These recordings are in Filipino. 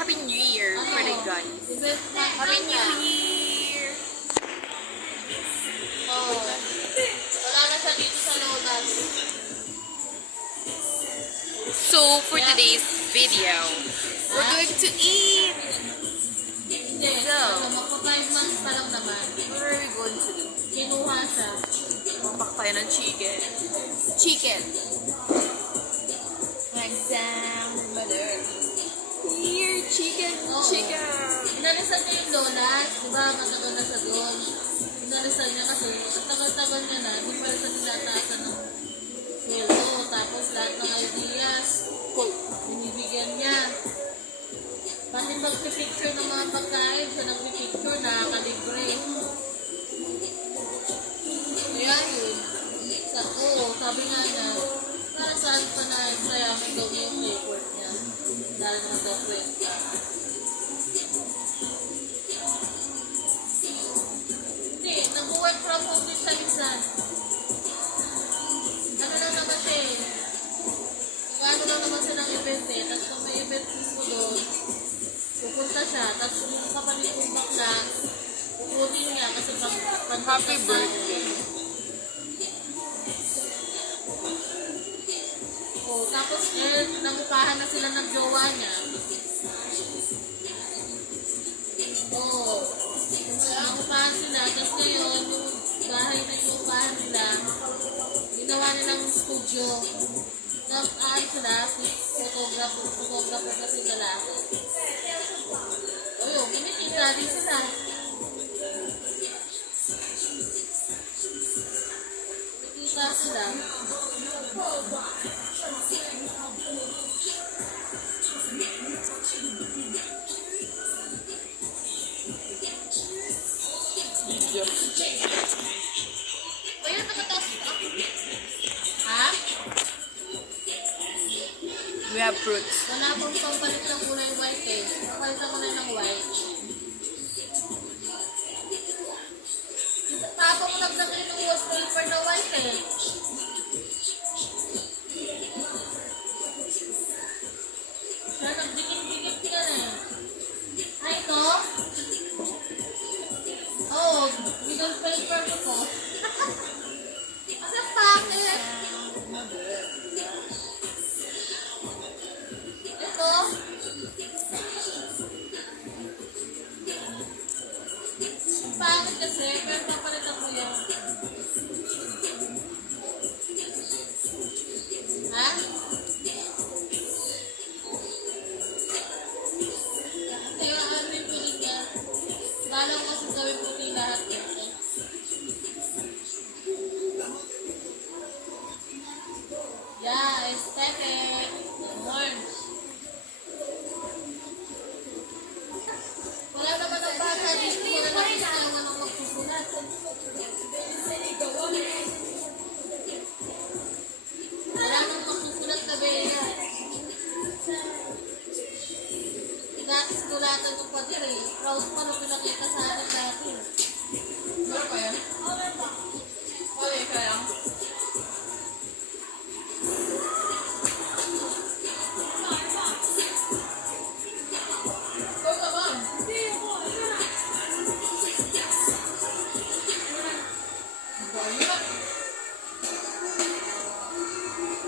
Happy New Year for the guys. Happy New Year! Oo. Wala na siya dito sa Lolas. So, for today's video, we're going to eat! Hindi. So, Magpa 5 months pa lang naman. What are we going to do? Kinuha siya. Mapak tayo ng chicken. Chicken! Exam, mother. Here, chicken, Oo. chicken! Inalisan niya yung Lolas. Diba? Matagal na siya doon. Inalisan niya kasi ang tagal-tagal niya na. Hindi pa rin siya tinataasan ng sweldo. Tapos lahat ng ideas, binibigyan niya. Pati magpipicture ng mga pagkain, siya nagpipicture, nakakalibre. Kaya yun. Sabi nga niya, para saan pa na sayangin daw niya yung effort niya. Dahil naman daw kwenta. Hindi, nag-work from home din siya minsan. Ano lang naman siya eh. Ano lang naman siya ng event eh. Tapos kung may event mismo doon, pupunta siya. Tapos kung kapalit yung bakla, pupunin niya kasi pag Happy birthday! Oh, tapos nangupahan na sila ng jowa niya. Oh, nangupahan sila. Tapos ngayon, yung bahay na inuupahan nila, ginawa nilang studio. Tapos sila, photographer na sila lalaki. O yun, kinikita rin sila. Kinikita sila. Ayun, nakataas pa. Ha? We have fruits. Wala pong pampalit ng kulay white eh. Papalit ako na ng white. Papa mo naglagay ng wallpaper na white eh. Siya nagdikit-dikit yan eh. Ay, ito? Oo, legal paper ko po. Asa packet? Ito? Packet kasi, pero papalitan ko yan. Ha? Kaya ano yung pilit niya? Bala ko kasi gawin puti lahat ito. Yeah, aesthetic. Orange. Wala naman ang bata dito. Wala na kisawa ng magsusulat. Wala nang magsusulat na Bea. Sulatan ko pa din eh. Proud pa na pinakita sa akin natin. Ano pa yan? Okay, kaya.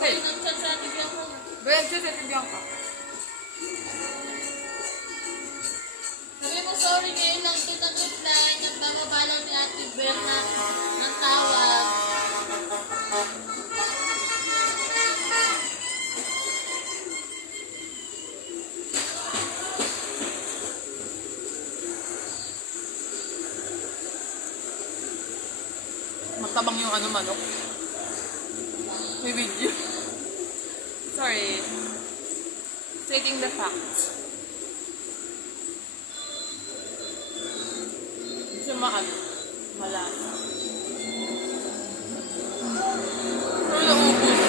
Ay, nag-chat sa atin yan mo. Brian, just ito Bianca. Sabi mo, sorry ngayon lang ito nag-reply. Nagbababa lang ni Ate Berna ng tawag. Matabang yung ano manok. May video. Sorry. Stating the facts. Gusto maano? Malasa. Pero naubos.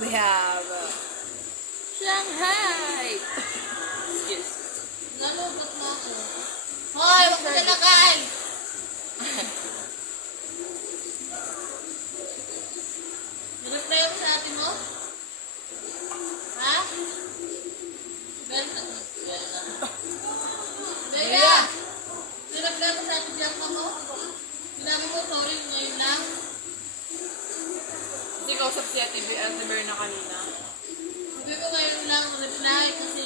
We have Shanghai. Excuse. Nalubat na ako. Hoy, wag mo nalagay! Nag-reply ako sa ate mo? Ha? Bella na. Bella! Nag-reply ako sa ate Bianca mo? Sinabi mo, sorry, ngayon lang. Kasi kausap si Ate Berna kanina. Sabi ko ngayon lang, reply kasi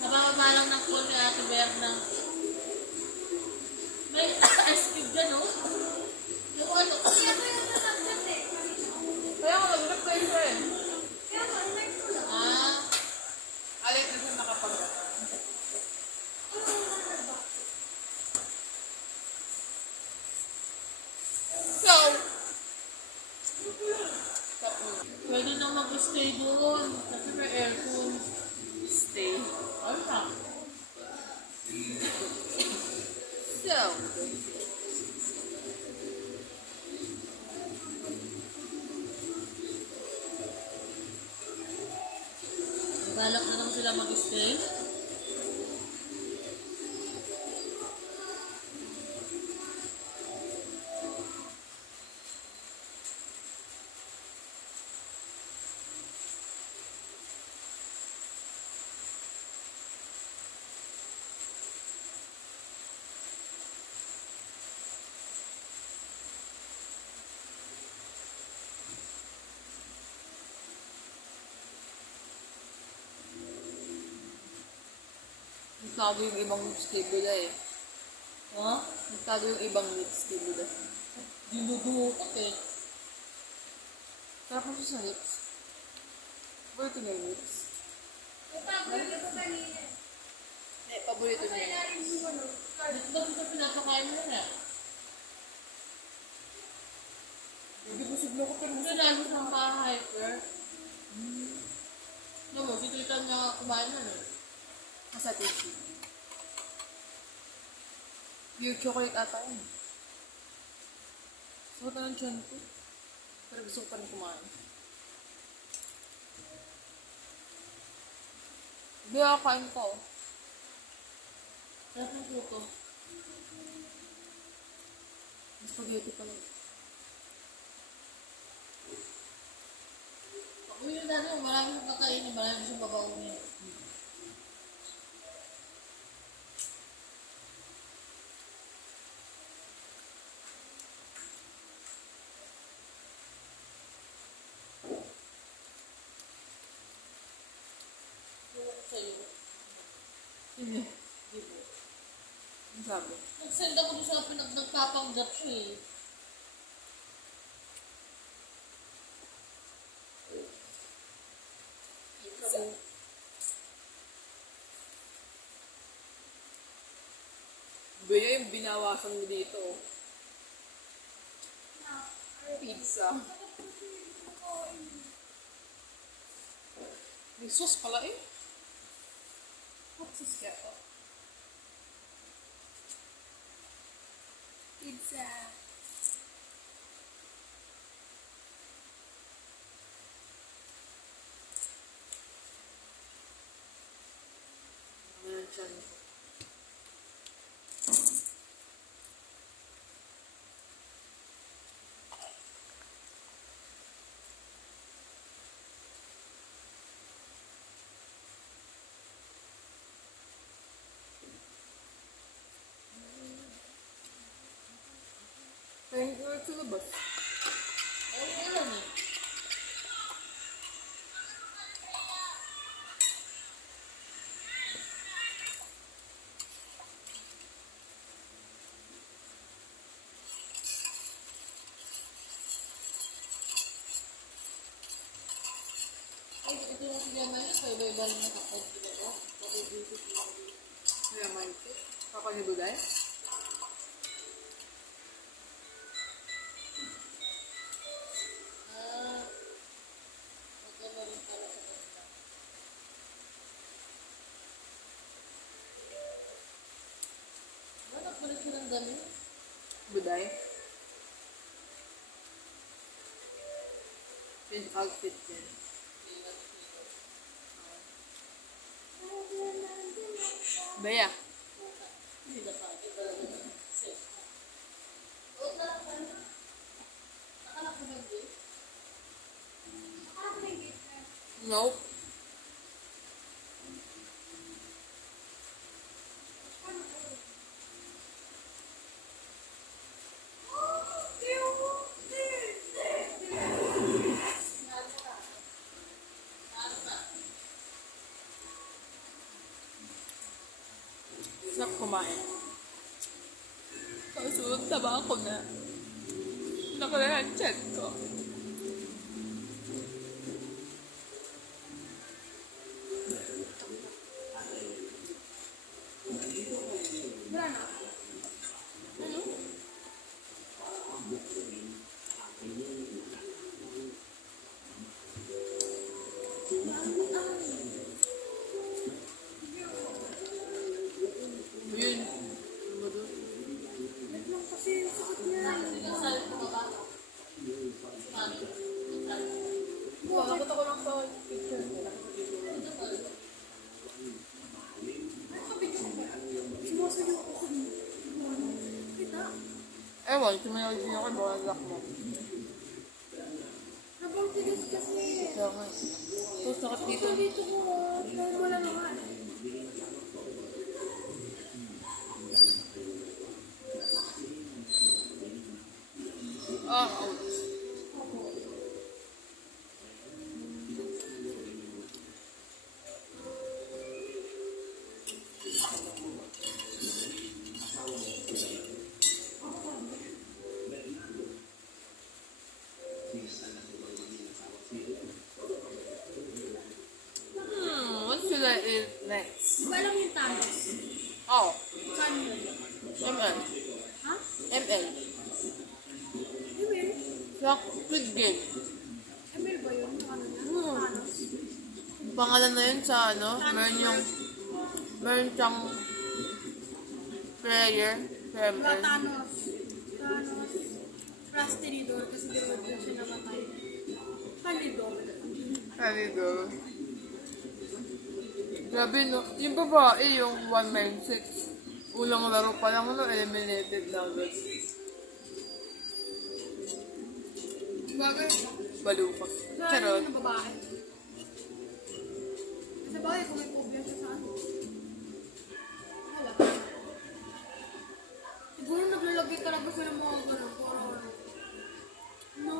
nabababa lang ng call ni Ate Berna. May speed ka, no? Yung ano? Kaya ako nag-reply siya eh. Ah, Alit na siya nakapag So, pwede nang mag-stay doon kasi may aircon. stay. Ano na? So, Balak na naman sila mag-stay. nagtago yung ibang lips kay Bula eh. Ha? Nagtago yung ibang lips kay Bula. Dinuduhot eh. Sarap mo siya sa lips. Paborito niya yung lips. Eh, paborito niya yung lips. Dito ba ito pinapakain mo na? Hindi ko siglo ko pero Hindi dahil sa pa-hyper. Ano mo, si Tita nga kumain na eh. Masa tissue. Pure chocolate ata yun. Suot na ng tiyan ko. Pero gusto ko pa rin kumain. Hindi kakain ko. Sarap ng puto. Spaghetti pa lang. Uy, yung dati, maraming kakainin, maraming siyang babaunin. Hindi. Ang sabi? Nag-send ako doon sa nagpapanggap siya eh. Baya yung binawasan mo dito. Pizza. May sauce pala eh. What's this kaya? Pizza. Ano siya nito? Kaya ko sa labas. Ayun lang eh. Ay, ito yung sinyaman niya, iba-iba rin nakapag sila ba? Pag-ibigit lang. Kaya maikit. Kapanibuday? Ah, magkano rin para sa kanila. Ba't pala silang dami? Buday? Yung outfit din. Bea. Nope. Sarap kumain. Kasunod taba ako na. Nakalahan chat ko. Yun. Nakakot ako lang sa picture nila. Ewan, sumayaw din ako, baka lock mo. Napang-tigas kasi. Kaya nga. Ito, sakit dito. Dito ko, wala naman. Ah, ouch. What should I eat next? Wala mo yung Thanos. Oh, Saan yun? ML. Ha? ML. Emil? Sa Squid Game. Emil ba yun? Ano niya? Hmm. Thanos? Pangalan na yun sa ano, meron siyang prayer sa Diba ML. Thanos? Thanos. Rastinidor kasi di ba doon siya namatay. Kalidor. Halito. Grabe no, yung babae yung 196. Ulang laro pa lang no, eliminated na agad. Bagay. Balukas. Charot. Charot. Ng babae. Sa bagay kung may phobia siya sa ano. Wala. Siguro naglalagay talaga siya ng mga ganun. Parang ano. No?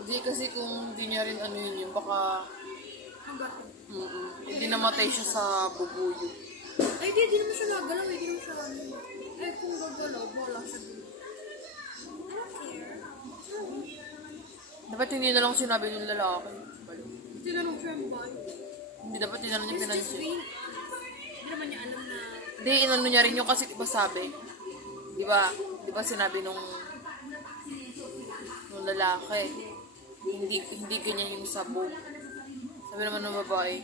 Hindi kasi kung hindi niya rin ano yun, baka Hanggat. hindi namatay siya sa bubuyo. Ay, di naman siya nagalaw. Di naman siya ano. Eh, kung gagalaw, wala siya dun. I don't care. Dapat hindi na lang sinabi ng lalaki. Tinanong siya yung bahay. Hindi dapat tinanong niya Is this pinansin. green? Hindi naman niya alam na. Hindi, inano niya rin yung kasi diba sabi. Diba sinabi nung lalaki. Hindi ganyan yung sabog. Sabi naman ng babae,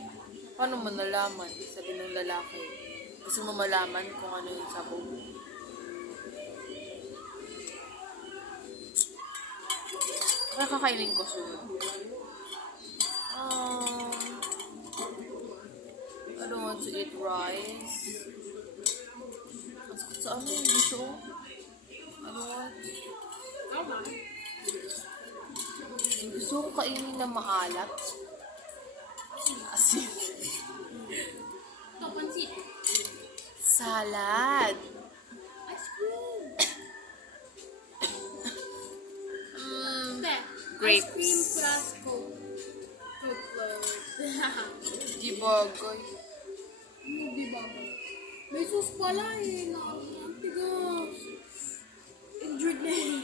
paano mo nalaman? Sabi ng lalaki, gusto mo malaman kung ano yung sabog. Kaya kakainin ko soon. I don't want to eat rice. Ang sakit sa ano yung dito. I don't want. Tama. Gusto ko kainin na maalat. Asin. Ito, pansit. Salad. Ice cream. Hindi. Grapes. Ice cream plus Coke. Coke float. Di bagay. Hindi ba ba? May sauce pala eh. Ang tigas. Enjoyed na yung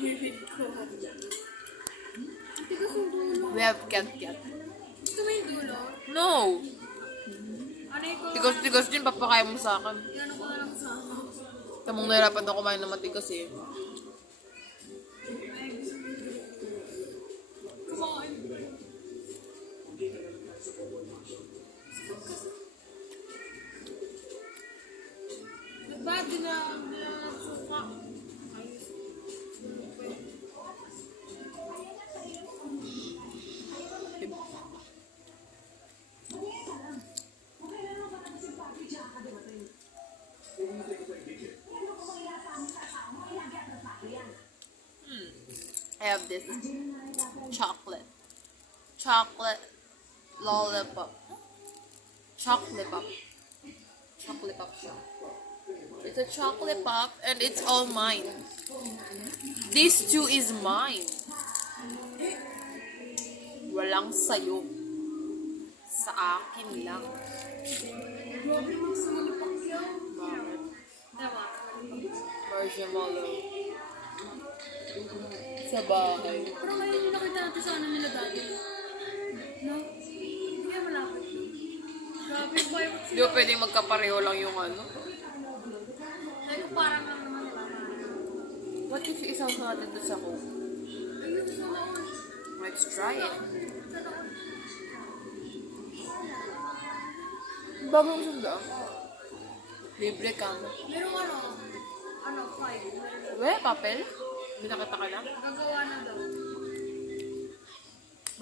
ko. Ang tigas yung dulo. We have cat. Gusto mo yung dulo? No. Ano yung Tigas din, papakain mo sa akin. Yan ko na lang sa ako. Tamang nahirapan na kumain ng matigas eh. Ay, gusto mo yung dulo. Kumain. Diba, di na suka. Ayos. have this chocolate lollipop. Chocolate pop. Chocolate pop siya. It's a chocolate pop and it's all mine. This too is mine. Walang sayo. Sa akin lang. Grabe magsulit ang yaw. Bakit? Diba? Marshmallow. Sa bahay. Pero ngayon yung nakita natin sa ano nila dati. No? Hindi kaya malapit. Grabe yung vibe Di ba pwedeng magkapareho lang yung ano? Ay, kung parang lang naman nila. What if isaw sa natin to sa Coke? Ayun, sa naon. Let's try it. Sa naon. Bagong sunda. Libre kang. Merong ano, 5. Meron We, papel? Binakita ka na? gagawa na daw.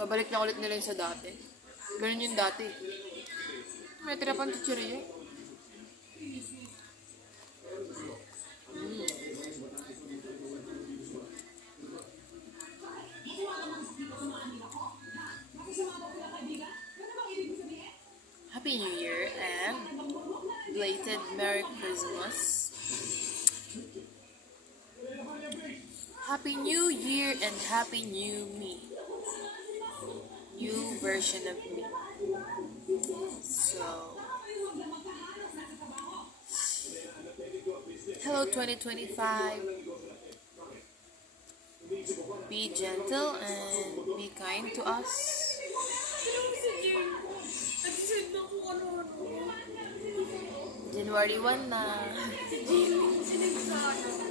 Babalik na ulit nila yung sa dati. Ganun yung dati. May tira pang chichirya. Happy New Year and belated Merry Christmas. Happy New Year and Happy New Me. New version of me. So, hello 2025. Be gentle and be kind to us. Si Jim, nag-send na kung ano-ano. January 1 na. Si Jim, sinend sa ano.